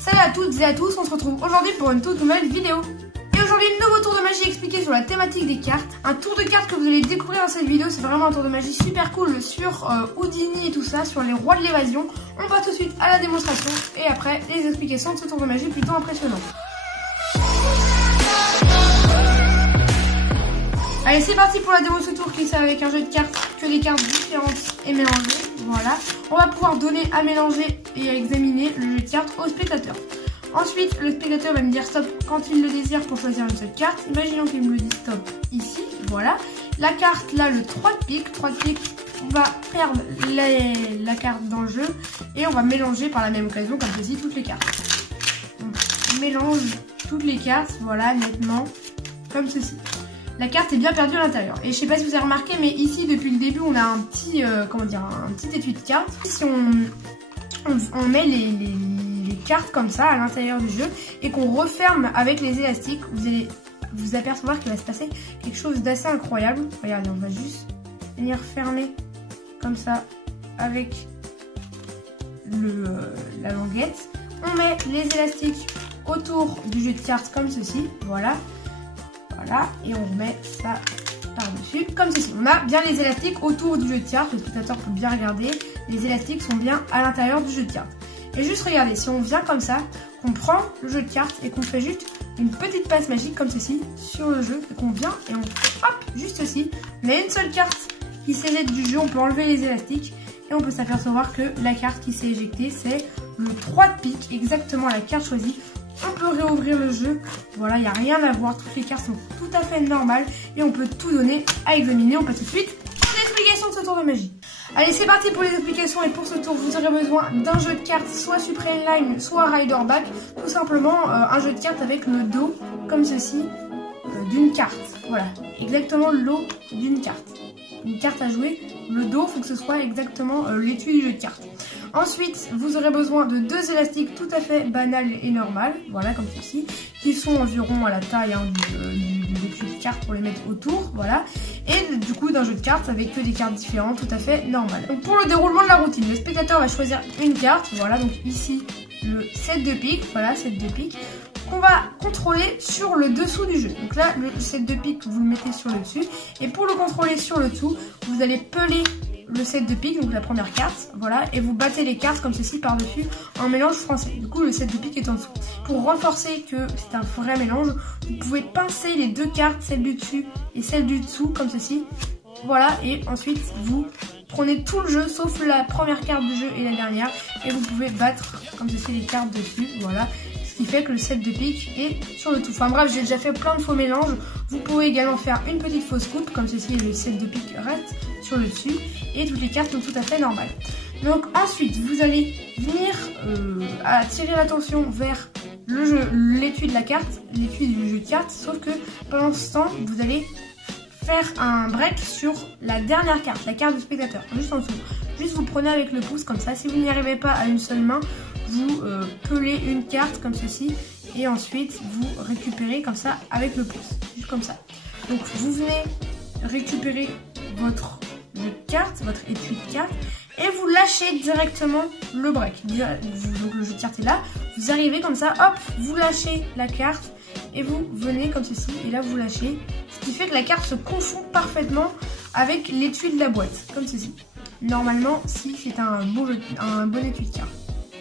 Salut à toutes et à tous, on se retrouve aujourd'hui pour une toute nouvelle vidéo. Et aujourd'hui, nouveau tour de magie expliqué sur la thématique des cartes. Un tour de cartes que vous allez découvrir dans cette vidéo, c'est vraiment un tour de magie super cool sur Houdini et tout ça, sur les rois de l'évasion. On va tout de suite à la démonstration et après les explications de ce tour de magie plutôt impressionnant. Allez, c'est parti pour la démo de ce tour qui sert avec un jeu de cartes, que des cartes différentes et mélangées. Voilà, on va pouvoir donner à mélanger et à examiner le jeu de cartes au spectateur. Ensuite, le spectateur va me dire stop quand il le désire pour choisir une seule carte. Imaginons qu'il me le dit stop ici, voilà. La carte, là, le 3 de pique. 3 de pique, on va perdre la carte dans le jeu et on va mélanger par la même occasion, comme ceci, toutes les cartes. On mélange toutes les cartes, voilà, nettement, comme ceci. La carte est bien perdue à l'intérieur. Et je sais pas si vous avez remarqué, mais ici, depuis le début, on a un petit, un petit étui de cartes. Si on met les cartes comme ça à l'intérieur du jeu et qu'on referme avec les élastiques, vous allez vous apercevoir qu'il va se passer quelque chose d'assez incroyable. Regardez, on va juste venir fermer comme ça avec la languette. On met les élastiques autour du jeu de cartes comme ceci, voilà. Voilà, et on remet ça par-dessus, comme ceci. On a bien les élastiques autour du jeu de cartes. Le spectateur peut bien regarder. Les élastiques sont bien à l'intérieur du jeu de cartes. Et juste regardez, si on vient comme ça, qu'on prend le jeu de cartes et qu'on fait juste une petite passe magique comme ceci sur le jeu, et qu'on vient et on hop, juste ceci. On a une seule carte qui s'éjecte du jeu, on peut enlever les élastiques et on peut s'apercevoir que la carte qui s'est éjectée, c'est le 3 de pique, exactement la carte choisie. On peut réouvrir le jeu, voilà, il n'y a rien à voir, toutes les cartes sont tout à fait normales et on peut tout donner à examiner. On passe tout de suite aux explications de ce tour de magie. Allez, c'est parti pour les explications et pour ce tour, vous aurez besoin d'un jeu de cartes, soit Supreme Line, soit Riderback, tout simplement un jeu de cartes avec le dos, comme ceci, d'une carte. Voilà, exactement le lot d'une carte. Une carte à jouer, le dos, il faut que ce soit exactement l'étui du jeu de cartes. Ensuite, vous aurez besoin de deux élastiques tout à fait banals et normales, voilà, comme ceci, qui sont environ à la taille de l'étui de cartes pour les mettre autour, voilà. Et du coup, d'un jeu de cartes avec que des cartes différentes, tout à fait normales. Donc pour le déroulement de la routine, le spectateur va choisir une carte, voilà, donc ici, le 7 de pique, voilà, 7 de pique, qu'on va contrôler sur le dessous du jeu. Donc là, le 7 de pique, vous le mettez sur le dessus. Et pour le contrôler sur le dessous, vous allez peler le 7 de pique, donc la première carte, voilà, et vous battez les cartes comme ceci par-dessus en mélange français. Du coup, le 7 de pique est en dessous. Pour renforcer que c'est un vrai mélange, vous pouvez pincer les deux cartes, celle du dessus et celle du dessous, comme ceci. Voilà, et ensuite, vous prenez tout le jeu, sauf la première carte du jeu et la dernière, et vous pouvez battre comme ceci les cartes dessus, voilà. Ce qui fait que le 7 de pique est sur le tout. Enfin bref, j'ai déjà fait plein de faux mélanges. Vous pouvez également faire une petite fausse coupe, comme ceci, le 7 de pique reste sur le dessus. Et toutes les cartes sont tout à fait normales. Donc ensuite, vous allez venir attirer l'attention vers l'étui de la carte, l'étui du jeu de cartes. Sauf que pendant ce temps, vous allez faire un break sur la dernière carte, la carte du spectateur, juste en dessous. Juste vous prenez avec le pouce comme ça. Si vous n'y arrivez pas à une seule main, vous pelez une carte comme ceci et ensuite vous récupérez comme ça avec le pouce, juste comme ça. Donc vous venez récupérer votre jeu de cartes, votre étui de cartes et vous lâchez directement le break. Donc le jeu de cartes est là, vous arrivez comme ça, hop, vous lâchez la carte et vous venez comme ceci et là vous lâchez, ce qui fait que la carte se confond parfaitement avec l'étui de la boîte, comme ceci. Normalement, si c'est un bon étui de cartes.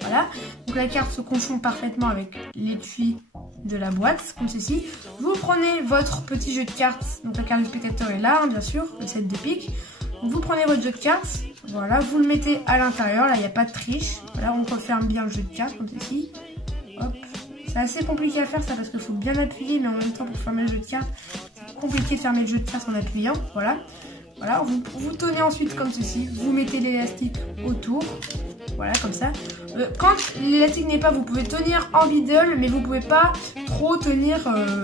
Voilà, donc la carte se confond parfaitement avec l'étui de la boîte, comme ceci. Vous prenez votre petit jeu de cartes, donc la carte du spectateur est là, hein, bien sûr, le 7 de pique. Vous prenez votre jeu de cartes, voilà, vous le mettez à l'intérieur, là il n'y a pas de triche. Voilà, on referme bien le jeu de cartes, comme ceci. Hop, c'est assez compliqué à faire ça parce qu'il faut bien appuyer, mais en même temps pour fermer le jeu de cartes, c'est compliqué de fermer le jeu de cartes en appuyant, voilà. Voilà, vous tenez ensuite comme ceci, vous mettez l'élastique autour, voilà comme ça. Quand l'élastique n'est pas, vous pouvez tenir en middle, mais vous pouvez pas trop tenir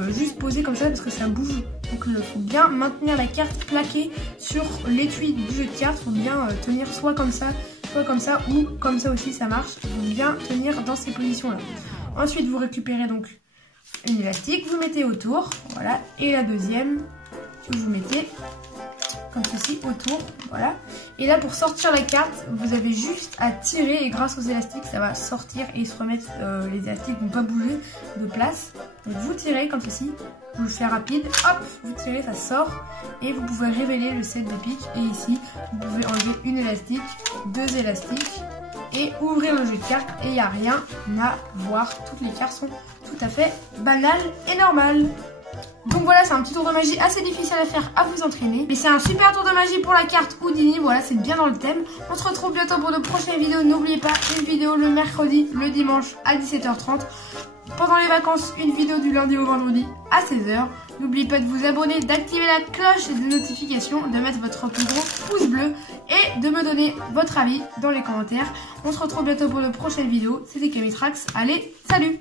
juste posé comme ça parce que ça bouge. Donc il faut bien maintenir la carte plaquée sur l'étui du jeu de cartes, il faut bien tenir soit comme ça ou comme ça aussi ça marche. Il faut bien tenir dans ces positions là. Ensuite vous récupérez donc une élastique, vous mettez autour, voilà, et la deuxième que vous mettez comme ceci autour, voilà. Et là pour sortir la carte, vous avez juste à tirer et grâce aux élastiques ça va sortir et se remettre, les élastiques vont pas bouger de place. Donc vous tirez comme ceci, je vous le fais rapide, hop, vous tirez, ça sort et vous pouvez révéler le set de pique. Et ici vous pouvez enlever une élastique, 2 élastiques et ouvrir le jeu de cartes et il n'y a rien à voir, toutes les cartes sont tout à fait banales et normales. Donc voilà, c'est un petit tour de magie assez difficile à faire, à vous entraîner. Mais c'est un super tour de magie pour la carte Houdini, voilà, c'est bien dans le thème. On se retrouve bientôt pour de prochaines vidéos. N'oubliez pas, une vidéo le mercredi, le dimanche à 17h30. Pendant les vacances, une vidéo du lundi au vendredi à 16h. N'oubliez pas de vous abonner, d'activer la cloche de notification, de mettre votre plus gros pouce bleu et de me donner votre avis dans les commentaires. On se retrouve bientôt pour de prochaines vidéos. C'était Kamitrax. Allez, salut!